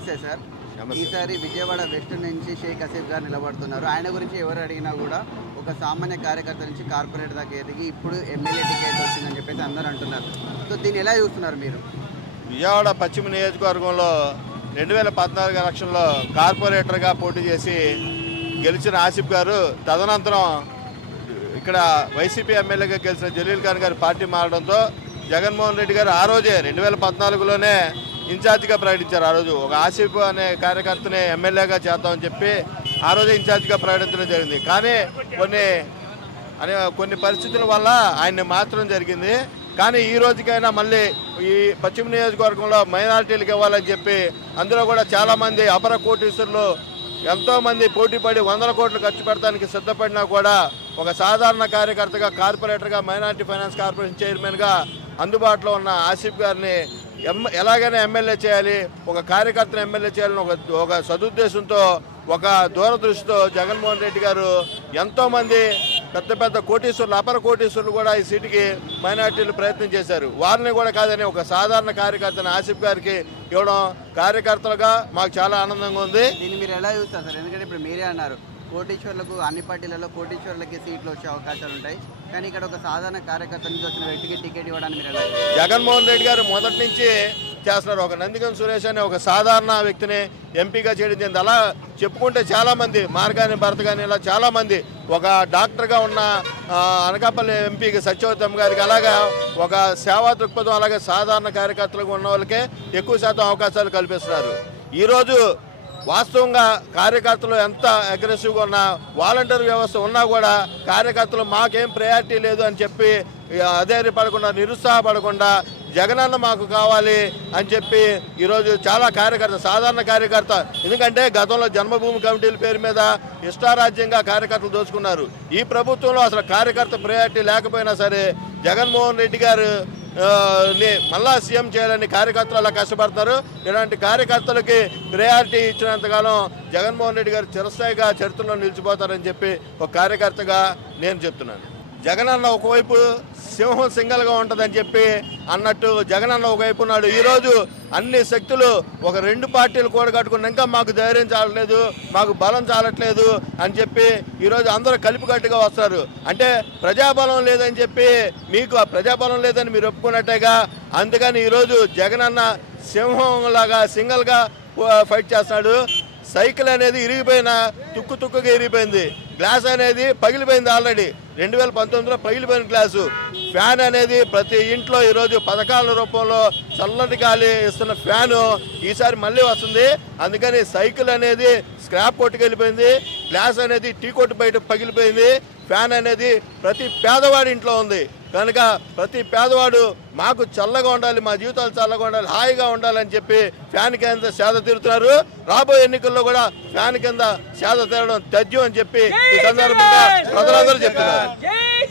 నమస్తే సార్. ఈసారి విజయవాడ వెస్ట్ నుంచి షేక్ హసీఫ్ గారు నిలబడుతున్నారు. ఆయన గురించి ఎవరు అడిగినా కూడా ఒక సామాన్య కార్యకర్త నుంచి కార్పొరేట్ దాకా ఎదిగి ఇప్పుడు ఎమ్మెల్యే టికెట్ వచ్చిందని చెప్పేసి అందరూ అంటున్నారు. సో దీన్ని ఎలా చూస్తున్నారు మీరు? విజయవాడ పశ్చిమ నియోజకవర్గంలో రెండు వేల పద్నాలుగు ఎలక్షన్లో కార్పొరేటర్గా పోటీ చేసి గెలిచిన ఆసిఫ్ గారు తదనంతరం ఇక్కడ వైసీపీ ఎమ్మెల్యేగా గెలిచిన జలీల్ ఖాన్ గారు పార్టీ మారడంతో జగన్మోహన్ రెడ్డి గారు ఆ రోజే రెండు వేల పద్నాలుగులోనే ఇన్ఛార్జిగా ప్రకటించారు. ఆ రోజు ఒక ఆసిఫ్ అనే కార్యకర్తని ఎమ్మెల్యేగా చేద్దామని చెప్పి ఆ రోజే ఇన్ఛార్జిగా ప్రకటించడం జరిగింది. కానీ కొన్ని అనే కొన్ని పరిస్థితుల వల్ల ఆయన్ని మార్చడం జరిగింది. కానీ ఈ రోజుకైనా మళ్ళీ ఈ పశ్చిమ నియోజకవర్గంలో మైనారిటీలకు ఇవ్వాలని చెప్పి అందులో కూడా చాలామంది అపర కోటీశ్వరులు ఎంతోమంది పోటీపడి వందల కోట్లు ఖర్చు పెడతానికి సిద్ధపడినా కూడా ఒక సాధారణ కార్యకర్తగా కార్పొరేటర్గా మైనారిటీ ఫైనాన్స్ కార్పొరేషన్ చైర్మన్గా అందుబాటులో ఉన్న ఆసిఫ్ గారిని ఎమ్ ఎలాగైనా ఎమ్మెల్యే చేయాలి ఒక కార్యకర్తను ఎమ్మెల్యే చేయాలని ఒక ఒక సదుద్దేశంతో ఒక దూరదృష్టితో జగన్మోహన్ రెడ్డి గారు ఎంతోమంది పెద్ద పెద్ద కోటీశ్వరులు అపర కోటీశ్వరులు కూడా ఈ సీటుకి మైనార్టీలు ప్రయత్నం చేశారు. వారిని కూడా కాదని ఒక సాధారణ కార్యకర్తని ఆసిఫ్ గారికి ఇవ్వడం కార్యకర్తలుగా మాకు చాలా ఆనందంగా ఉంది. దీన్ని మీరు ఎలా చూస్తారు సార్? ఎందుకంటే ఇప్పుడు మీరే అన్నారు కోటీశ్వర్లకు అన్ని పార్టీలలో కోటీశ్వర్లకి సీట్లు వచ్చే అవకాశాలు ఉంటాయి. కానీ ఇక్కడ ఒక సాధారణ కార్యకర్త నుంచి వచ్చిన వ్యక్తికి టికెట్ ఇవ్వడానికి మీరు ఎలా? జగన్మోహన్ రెడ్డి గారు మొదటి నుంచి చేస్తున్నారు. ఒక నందిగం సురేష్ అనే ఒక సాధారణ వ్యక్తిని ఎంపీగా చేయడం జరిగింది. అలా చెప్పుకుంటే చాలామంది మార్గాని భరత్ కానీ ఇలా చాలామంది ఒక డాక్టర్గా ఉన్న అనకాపల్లి ఎంపీకి సత్యవతం గారికి అలాగా ఒక సేవా దృక్పథం అలాగే సాధారణ కార్యకర్తలుగా ఉన్న వాళ్ళకే ఎక్కువ శాతం అవకాశాలు కల్పిస్తున్నారు. ఈరోజు వాస్తవంగా కార్యకర్తలు ఎంత అగ్రెసివ్గా ఉన్నా వాలంటీర్ వ్యవస్థ ఉన్నా కూడా కార్యకర్తలు మాకేం ప్రయారిటీ లేదు అని చెప్పి అధైర్యపడకుండా నిరుత్సాహపడకుండా జగనన్న మాకు కావాలి అని చెప్పి ఈరోజు చాలా కార్యకర్త సాధారణ కార్యకర్త ఎందుకంటే గతంలో జన్మభూమి కమిటీల పేరు మీద ఇష్టారాజ్యంగా కార్యకర్తలు దోచుకున్నారు. ఈ ప్రభుత్వంలో అసలు కార్యకర్త ప్రయారిటీ లేకపోయినా సరే జగన్మోహన్ రెడ్డి గారు మళ్ళా సీఎం చేయాలని కార్యకర్తలు అలా కష్టపడతారు. ఇలాంటి కార్యకర్తలకి ప్రయారిటీ ఇచ్చినంతకాలం జగన్మోహన్ రెడ్డి గారు చిరస్థాయిగా చరిత్రలో నిలిచిపోతారని చెప్పి ఒక కార్యకర్తగా నేను చెప్తున్నాను. జగనన్న ఒకవైపు సింహం సింగల్గా ఉంటుందని చెప్పి అన్నట్టు జగన్ అన్న ఒకవైపు ఉన్నాడు. ఈరోజు అన్ని శక్తులు ఒక రెండు పార్టీలు కూడగట్టుకున్న ఇంకా మాకు ధైర్యం చాలట్లేదు మాకు బలం చాలట్లేదు అని చెప్పి ఈరోజు అందరూ కలిపికట్టుగా వస్తారు. అంటే ప్రజాబలం లేదని చెప్పి మీకు ఆ ప్రజాబలం లేదని మీరు ఒప్పుకున్నట్టేగా అందుకని ఈరోజు జగన్ సింహం లాగా సింగల్గా ఫైట్ చేస్తున్నాడు. సైకిల్ అనేది ఇరిగిపోయిన తుక్కు తుక్కుగా ఇరిగిపోయింది. గ్లాస్ అనేది పగిలిపోయింది ఆల్రెడీ. రెండు వేల పంతొమ్మిదిలో పగిలిపోయిన గ్లాసు. ఫ్యాన్ అనేది ప్రతి ఇంట్లో ఈరోజు పథకాల రూపంలో చల్లటి గాలి ఇస్తున్న ఫ్యాను ఈసారి మళ్ళీ వస్తుంది. అందుకని సైకిల్ అనేది స్క్రాప్ కొట్టుకెళ్ళిపోయింది గ్లాస్ అనేది టీ కొట్టు బయట పగిలిపోయింది. ఫ్యాన్ అనేది ప్రతి పేదవాడి ఇంట్లో ఉంది. కనుక ప్రతి పేదవాడు మాకు చల్లగా ఉండాలి మా జీవితాలు చల్లగా ఉండాలి హాయిగా ఉండాలని చెప్పి ఫ్యాన్ కింద సేద తీరుతున్నారు. రాబోయే ఎన్నికల్లో కూడా ఫ్యాన్ కింద సేద తీరడం తథ్యం అని చెప్పి ఈ సందర్భంగా ప్రజలందరూ చెప్తున్నారు.